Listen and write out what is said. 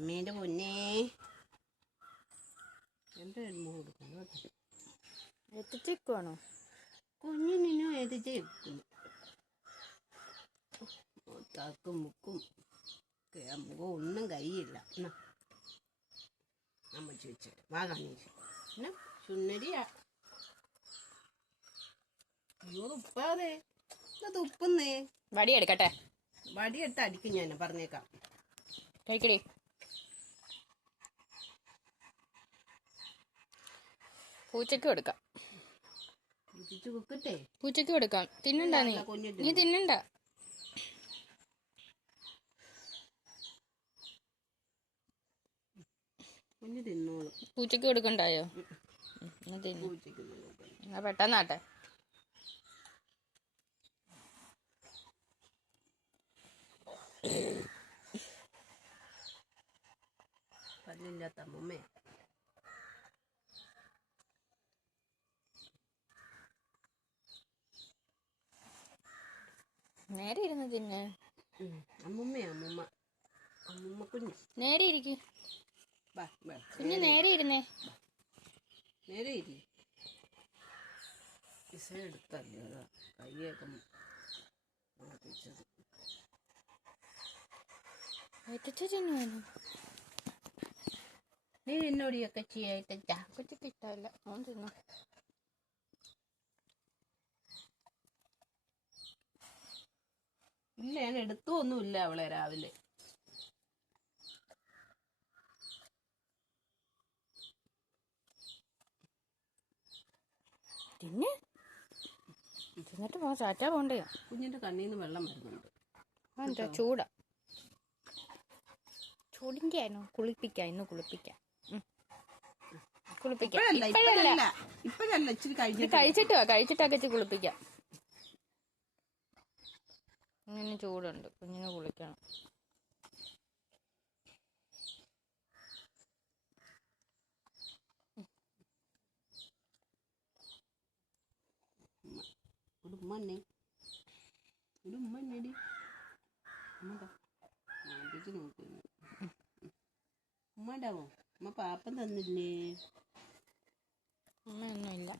അമ്മേന്റെ പൊന്നേ. എന്റെ എണ്ണ കൊടുക്കണം കേട്ടോ എത്തിച്ചേക്കുവാണോ കുഞ്ഞിനും എതിച്ച് വെക്കുന്നു തക്കും മുക്കും നമുക്ക് ഒന്നും കഴിയില്ല. എന്നാ വെച്ചിട്ട് വാ കാണിച്ചു പിന്നെ ചുന്നരിയാ അയ്യോ തുപ്പാതെ ഇത് തുപ്പുന്നേ വടി എടുക്കട്ടെ വടിയെടുത്ത് അടിക്കും ഞാൻ പറഞ്ഞേക്കാം. കഴിക്കടി. പൂച്ചയ്ക്ക് കൊടുക്കാം. പൂച്ചയ്ക്ക് കൊടുക്കാം. തിന്നണ്ട നീ? നീ തിന്നണ്ട. പൂച്ചയ്ക്ക് കൊടുക്കണ്ടായോ? എന്നാ പെട്ടെന്നാട്ടെ. പല്ലില്ലാത്ത അമ്മമ്മേ. നേരെ ഇരുന്ന് തിന്നെ. ഉം. അമ്മുമ്മേ. അമ്മുമ്മ കുഞ്ഞ്. നേരെ ഇരിക്കും. കുഞ്ഞ് നേരെ ഇരുന്നേ. നേരെ ഇരി. പിസ എടുത്തല്ലേ കൈയൊക്കെ മാറ്റിച്ചത്. നീ ചെയ്യായിട്ടാ ഇഷ്ടമല്ല ഓൻ തിന്നു. ഇല്ല ഞാൻ എടുത്തു ഒന്നുമില്ല അവളെ രാവിലെ. തിന്നെ തിന്നിട്ട് പോ ചാറ്റാ പോണ്ടേ? കുഞ്ഞിന്റെ കണ്ണിൽ നിന്ന് വെള്ളം വരുന്നുണ്ട്. എന്താ ചൂടാ? ചൂടിന്റെ ആയിരുന്നു കുളിപ്പിക്കാം ഇന്ന് കുളിപ്പിക്കാം. കുളിപ്പിക്കാം. ഇപ്പഴല്ല ഇപ്പഴല്ല. ഇച്ചിരി കഴിച്ചിട്ട് വാ കഴിച്ചിട്ടൊക്കെ കുളിപ്പിക്കാം. ഇങ്ങനെ ചൂടുണ്ട്. കുഞ്ഞിനെ കുളിക്കണം. ഒരു ഉമ്മ നോക്കുന്നു ഉമ്മ ഉണ്ടാവോ ഉമ്മ പാപ്പം തന്നില്ലേ അമ്മയൊന്നുമില്ല